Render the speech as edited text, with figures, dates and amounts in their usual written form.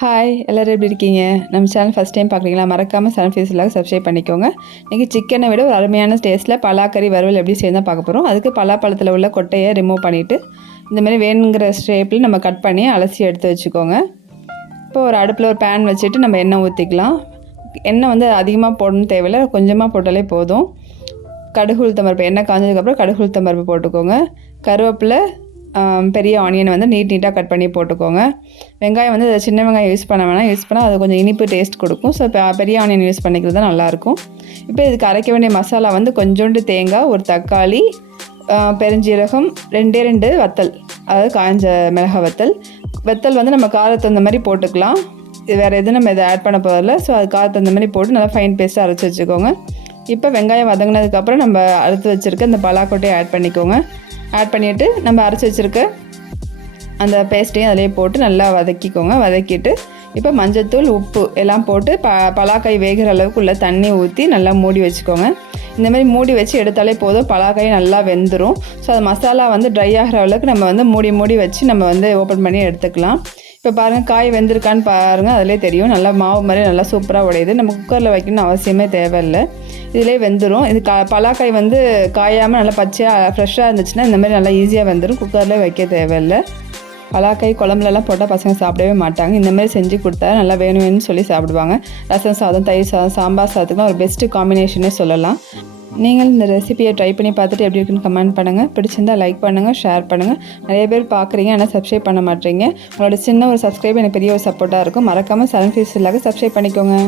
Hi எல்லோரும் எப்படி இருக்கீங்க? நம்ம சேனல் ஃபஸ்ட் டைம் பார்க்குறீங்களா? மறக்காமல் சன் ஃபீஸ் எல்லாம் சப்ஸ்கிரைப் பண்ணிக்கோங்க. இன்றைக்கி சிக்கனை விட ஒரு அருமையான டேஸ்ட்டில் பலாக்கறி வறுவல் எப்படி செய்யணும் பார்க்க போகிறோம். அதுக்கு பலாப்பழத்தில் உள்ள கொட்டையை ரிமூவ் பண்ணிவிட்டு இந்தமாதிரி வேணுங்கிற ஷேப்பில் நம்ம கட் பண்ணி அலசி எடுத்து வச்சுக்கோங்க. இப்போ ஒரு அடுப்பில் ஒரு பேன் வச்சுட்டு நம்ம எண்ணெய் ஊற்றிக்கலாம். எண்ணெய் வந்து அதிகமாக போடணும்னு தேவையில்லை, கொஞ்சமாக போட்டாலே போதும். கடுகு உளுத்தம் பருப்பு எண்ணெய் காஞ்சதுக்கப்புறம் கடுகு உளுத்தம் பருப்பு போட்டுக்கோங்க. கருவேப்பிலை, பெரிய ஆனியன் வந்து நீட்டாக கட் பண்ணி போட்டுக்கோங்க. வெங்காயம் வந்து சின்ன வெங்காயம் யூஸ் பண்ண வேணாம், யூஸ் பண்ணால் அது கொஞ்சம் இனிப்பு டேஸ்ட் கொடுக்கும். ஸோ பெரிய ஆனியன் யூஸ் பண்ணிக்கிறது தான் நல்லாயிருக்கும். இப்போ இதுக்கு அரைக்க வேண்டிய மசாலா வந்து கொஞ்சோண்டு தேங்காய், ஒரு தக்காளி, பெருஞ்சீரகம், 2 வத்தல், அதாவது காய்ஞ்ச மிளகாய் வத்தல் வந்து நம்ம காரத்துக்கு தகுந்த மாதிரி போட்டுக்கலாம். இது வேறு எதுவும் நம்ம இதை ஆட் பண்ண போதில்லை. ஸோ அது காரத்துக்கு தகுந்த மாதிரி போட்டு நல்லா ஃபைன் பேஸ்ட்டாக அரைச்சி வச்சுக்கோங்க. இப்போ வெங்காயம் வதங்கினதுக்கப்புறம் நம்ம அறுத்து வச்சுருக்க இந்த பலாக்கொட்டையை ஆட் பண்ணிக்கோங்க. ஆட் பண்ணிவிட்டு நம்ம அரைச்சி வச்சுருக்க அந்த பேஸ்ட்டையும் அதிலே போட்டு நல்லா வதக்கிக்கோங்க. வதக்கிட்டு இப்போ மஞ்சள்தூள், உப்பு எல்லாம் போட்டு பலாக்காய் வேகிற அளவுக்கு உள்ள தண்ணி ஊற்றி நல்லா மூடி வச்சுக்கோங்க. இந்தமாதிரி மூடி வச்சு எடுத்தாலே போதும், பலாக்காய் நல்லா வெந்துடும். ஸோ அது மசாலா வந்து ட்ரை ஆகிற அளவுக்கு நம்ம வந்து மூடி வச்சு நம்ம வந்து ஓப்பன் பண்ணி எடுத்துக்கலாம். இப்போ பாருங்கள், காய் வெந்திருக்கான்னு பாருங்கள், அதிலே தெரியும். நல்லா மாவு மாதிரி நல்லா சூப்பராக உடையுது. நம்ம குக்கரில் வைக்கணும்னு அவசியமே தேவையில்லை, இதிலே வெந்துடும். இது பலாக்காய் வந்து காயாமல் நல்லா பச்சையாக ஃப்ரெஷ்ஷாக இருந்துச்சுன்னா இந்தமாதிரி நல்லா ஈஸியாக வெந்துடும். குக்கரில் வைக்க தேவையில்லை. பலாக்காய் குழம்புலலாம் போட்டால் பசங்க சாப்பிடவே மாட்டாங்க. இந்தமாதிரி செஞ்சு கொடுத்தா நல்லா வேணும்னு சொல்லி சாப்பிடுவாங்க. ரசம் சாதம், தயிர் சாதம், சாம்பார் சாதத்துக்குலாம் ஒரு பெஸ்ட்டு காம்பினேஷனே சொல்லலாம். நீங்கள் இந்த ரெசிபியை ட்ரை பண்ணி பார்த்துட்டு எப்படி இருக்குன்னு கமெண்ட் பண்ணுங்கள். பிடிச்சிருந்தா லைக் பண்ணுங்கள், ஷேர் பண்ணுங்கள். நிறைய பேர் பார்க்குறீங்க, ஆனால் சப்ஸ்கிரைப் பண்ண மாட்டேறீங்க. உங்களோட சின்ன ஒரு சப்ஸ்கிரைப் எனக்கு பெரிய ஒரு சப்போர்ட்டாக இருக்கும். மறக்காமல் சன் ஃபீஸ் எல்லாம் சப்ஸ்கிரைப் பண்ணிக்கோங்க.